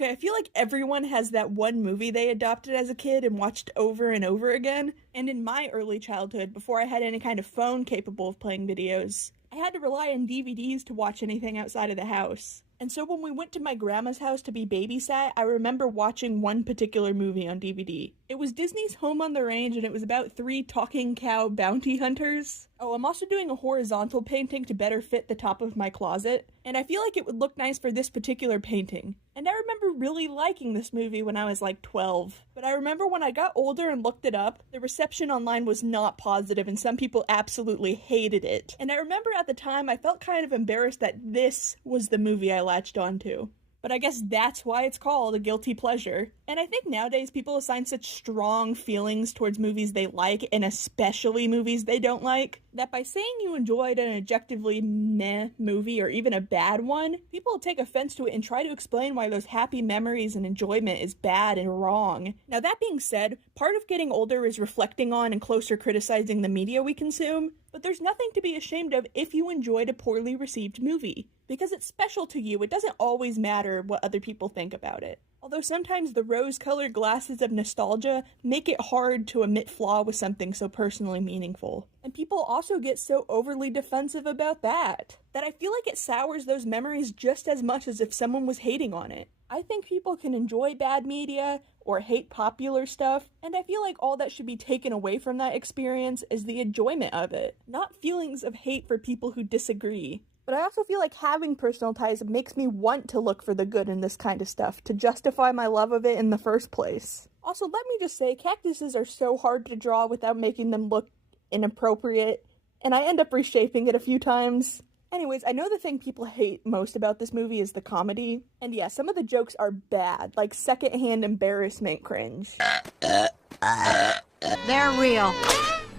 Okay, I feel like everyone has that one movie they adopted as a kid and watched over and over again. And in my early childhood, before I had any kind of phone capable of playing videos, I had to rely on DVDs to watch anything outside of the house. And so when we went to my grandma's house to be babysat, I remember watching one particular movie on DVD. It was Disney's Home on the Range, and it was about three talking cow bounty hunters. Oh, I'm also doing a horizontal painting to better fit the top of my closet, and I feel like it would look nice for this particular painting. And I remember really liking this movie when I was like 12. But I remember when I got older and looked it up, the reception online was not positive and some people absolutely hated it. And I remember at the time I felt kind of embarrassed that this was the movie I latched onto. But I guess that's why it's called a guilty pleasure. And I think nowadays people assign such strong feelings towards movies they like, and especially movies they don't like, that by saying you enjoyed an objectively meh movie or even a bad one, people will take offense to it and try to explain why those happy memories and enjoyment is bad and wrong. Now that being said, part of getting older is reflecting on and closer criticizing the media we consume, but there's nothing to be ashamed of if you enjoyed a poorly received movie. Because it's special to you, it doesn't always matter what other people think about it. Although sometimes the rose-colored glasses of nostalgia make it hard to admit flaw with something so personally meaningful. And people also get so overly defensive about that I feel like it sours those memories just as much as if someone was hating on it. I think people can enjoy bad media or hate popular stuff, and I feel like all that should be taken away from that experience is the enjoyment of it, not feelings of hate for people who disagree. But I also feel like having personal ties makes me want to look for the good in this kind of stuff, to justify my love of it in the first place. Also, let me just say, cactuses are so hard to draw without making them look inappropriate, and I end up reshaping it a few times. Anyways, I know the thing people hate most about this movie is the comedy, and yeah, some of the jokes are bad, like secondhand embarrassment cringe. They're real.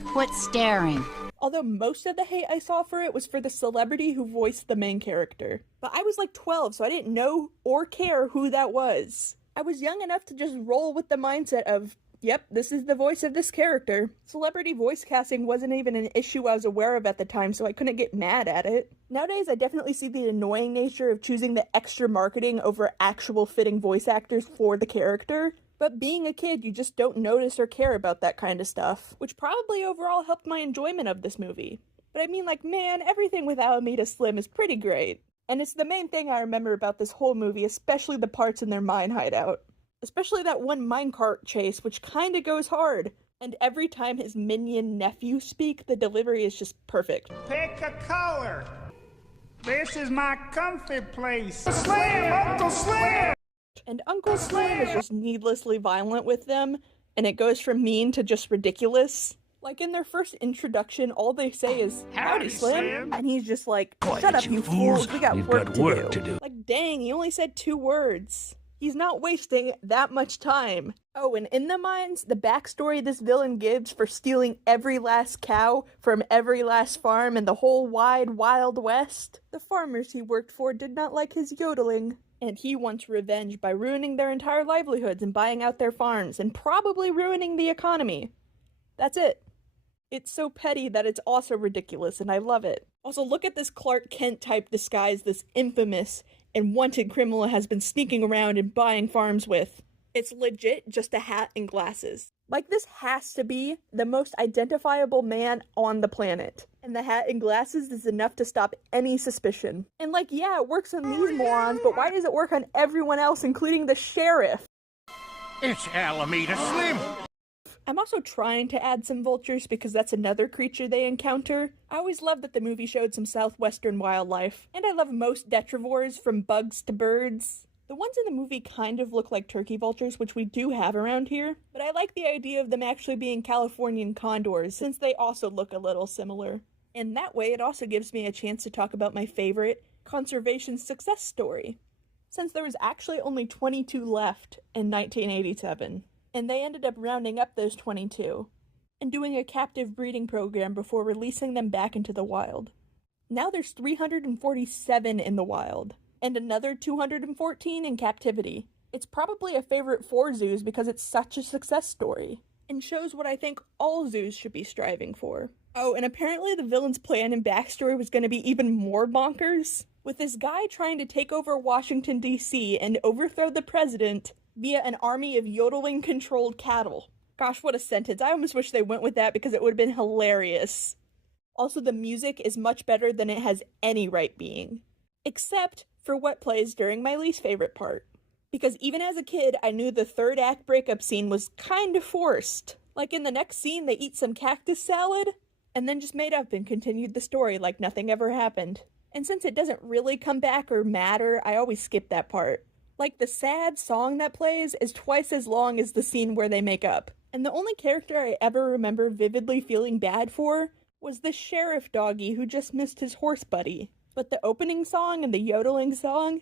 Quit staring. Although most of the hate I saw for it was for the celebrity who voiced the main character. But I was like 12, so I didn't know or care who that was. I was young enough to just roll with the mindset of, yep, this is the voice of this character. Celebrity voice casting wasn't even an issue I was aware of at the time, so I couldn't get mad at it. Nowadays, I definitely see the annoying nature of choosing the extra marketing over actual fitting voice actors for the character. But being a kid, you just don't notice or care about that kind of stuff, which probably overall helped my enjoyment of this movie. But I mean, like, man, everything with Alameda Slim is pretty great. And it's the main thing I remember about this whole movie, especially the parts in their mine hideout. Especially that one minecart chase, which kinda goes hard. And every time his minion nephew speak, the delivery is just perfect. Pick a color. This is my comfy place. Slim, Uncle Slim! And Uncle Slim is just needlessly violent with them, and it goes from mean to just ridiculous. Like in their first introduction, all they say is, "Howdy, Slim," and he's just like, "Shut up, you fools, we got work to do. Like, dang, he only said 2 words. He's not wasting that much time. Oh, and in the mines, the backstory this villain gives for stealing every last cow from every last farm in the whole wide Wild West. The farmers he worked for did not like his yodeling, and he wants revenge by ruining their entire livelihoods and buying out their farms, and probably ruining the economy. That's it. It's so petty that it's also ridiculous, and I love it. Also, look at this Clark Kent type disguise this infamous and wanted criminal has been sneaking around and buying farms with. It's legit just a hat and glasses. Like, this has to be the most identifiable man on the planet. And the hat and glasses is enough to stop any suspicion. And like, yeah, it works on these morons, but why does it work on everyone else, including the sheriff? It's Alameda Slim! I'm also trying to add some vultures because that's another creature they encounter. I always loved that the movie showed some southwestern wildlife, and I love most detrivores from bugs to birds. The ones in the movie kind of look like turkey vultures, which we do have around here, but I like the idea of them actually being Californian condors since they also look a little similar. And that way it also gives me a chance to talk about my favorite conservation success story, since there was actually only 22 left in 1987. And they ended up rounding up those 22 and doing a captive breeding program before releasing them back into the wild. Now there's 347 in the wild, and another 214 in captivity. It's probably a favorite for zoos because it's such a success story, and shows what I think all zoos should be striving for. Oh, and apparently the villain's plan and backstory was going to be even more bonkers. with this guy trying to take over Washington, D.C. and overthrow the president via an army of yodeling-controlled cattle. Gosh, what a sentence. I almost wish they went with that because it would have been hilarious. Also, the music is much better than it has any right being. Except for what plays during my least favorite part. Because even as a kid, I knew the third act breakup scene was kind of forced. Like in the next scene, they eat some cactus salad, and then just made up and continued the story like nothing ever happened. And since it doesn't really come back or matter, I always skip that part. Like, the sad song that plays is twice as long as the scene where they make up. And the only character I ever remember vividly feeling bad for was the sheriff doggy who just missed his horse buddy. But the opening song and the yodeling song...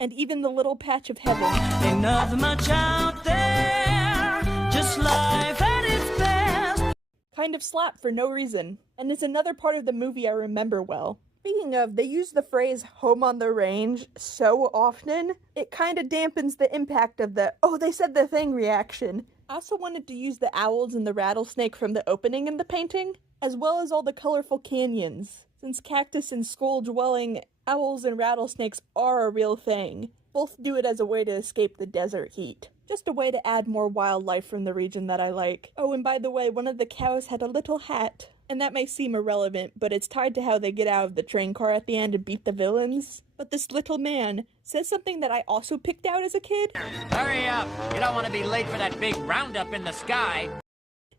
and even the little patch of heaven. Ain't nothing much out there, just life at its best. Kind of slap for no reason. And it's another part of the movie I remember well. Speaking of, they use the phrase home on the range so often, it kind of dampens the impact of the, oh, they said the thing reaction. I also wanted to use the owls and the rattlesnake from the opening in the painting, as well as all the colorful canyons, since cactus and skull-dwelling owls and rattlesnakes are a real thing. Both do it as a way to escape the desert heat. Just a way to add more wildlife from the region that I like. Oh, and by the way, one of the cows had a little hat. And that may seem irrelevant, but it's tied to how they get out of the train car at the end and beat the villains. But this little man says something that I also picked out as a kid. Hurry up! You don't want to be late for that big roundup in the sky.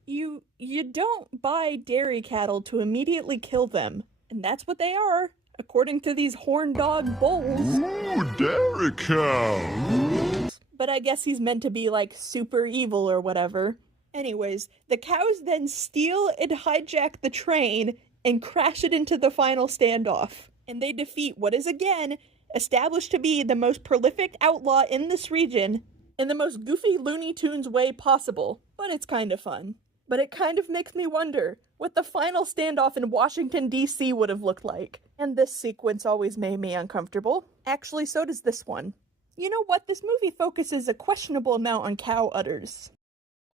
You don't buy dairy cattle to immediately kill them. And that's what they are, according to these horn dog bulls. Ooh, dairy cow! But I guess he's meant to be, like, super evil or whatever. Anyways, the cows then steal and hijack the train and crash it into the final standoff. And they defeat what is, again, established to be the most prolific outlaw in this region in the most goofy Looney Tunes way possible. But it's kind of fun. But it kind of makes me wonder what the final standoff in Washington, D.C. would have looked like. And this sequence always made me uncomfortable. Actually, so does this one. You know what? This movie focuses a questionable amount on cow udders.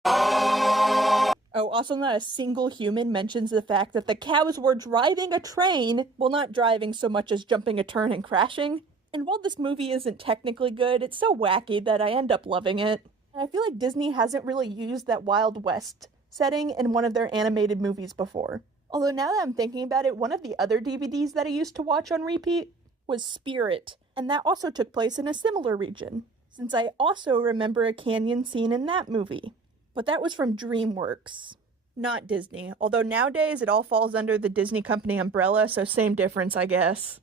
Oh, also not a single human mentions the fact that the cows were driving a train, well, not driving so much as jumping a turn and crashing. And while this movie isn't technically good, it's so wacky that I end up loving it. And I feel like Disney hasn't really used that Wild West setting in one of their animated movies before. Although now that I'm thinking about it, one of the other DVDs that I used to watch on repeat was Spirit, and that also took place in a similar region, since I also remember a canyon scene in that movie. But that was from DreamWorks, not Disney, although nowadays it all falls under the Disney company umbrella, so same difference, I guess.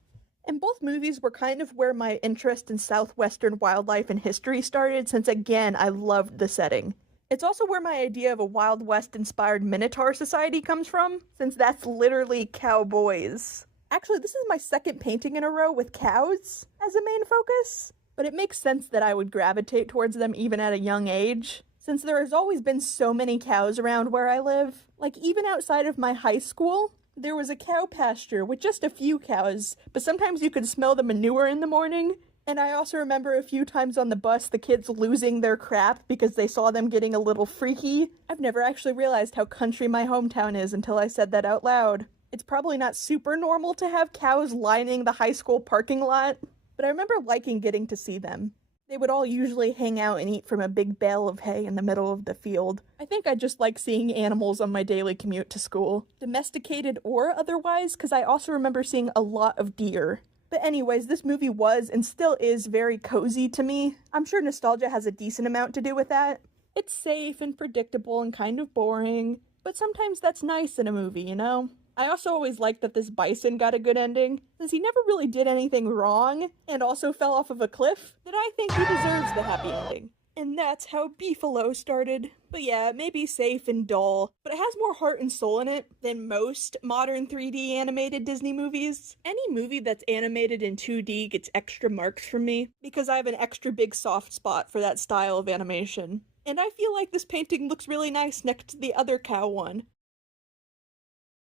And both movies were kind of where my interest in southwestern wildlife and history started, since again, I loved the setting. It's also where my idea of a Wild West-inspired Minotaur society comes from, since that's literally cowboys. Actually, this is my second painting in a row with cows as a main focus, but it makes sense that I would gravitate towards them even at a young age, since there has always been so many cows around where I live. Like, even outside of my high school, there was a cow pasture with just a few cows, but sometimes you could smell the manure in the morning. And I also remember a few times on the bus the kids losing their crap because they saw them getting a little freaky. I've never actually realized how country my hometown is until I said that out loud. It's probably not super normal to have cows lining the high school parking lot, but I remember liking getting to see them. They would all usually hang out and eat from a big bale of hay in the middle of the field. I think I just like seeing animals on my daily commute to school, domesticated or otherwise, because I also remember seeing a lot of deer. But anyways, this movie was and still is very cozy to me. I'm sure nostalgia has a decent amount to do with that. It's safe and predictable and kind of boring, but sometimes that's nice in a movie, you know? I also always liked that this bison got a good ending, since he never really did anything wrong, and also fell off of a cliff, that I think he deserves the happy ending. And that's how Beefalo started. But yeah, it may be safe and dull, but it has more heart and soul in it than most modern 3D animated Disney movies. Any movie that's animated in 2D gets extra marks from me, because I have an extra big soft spot for that style of animation. And I feel like this painting looks really nice next to the other cow one,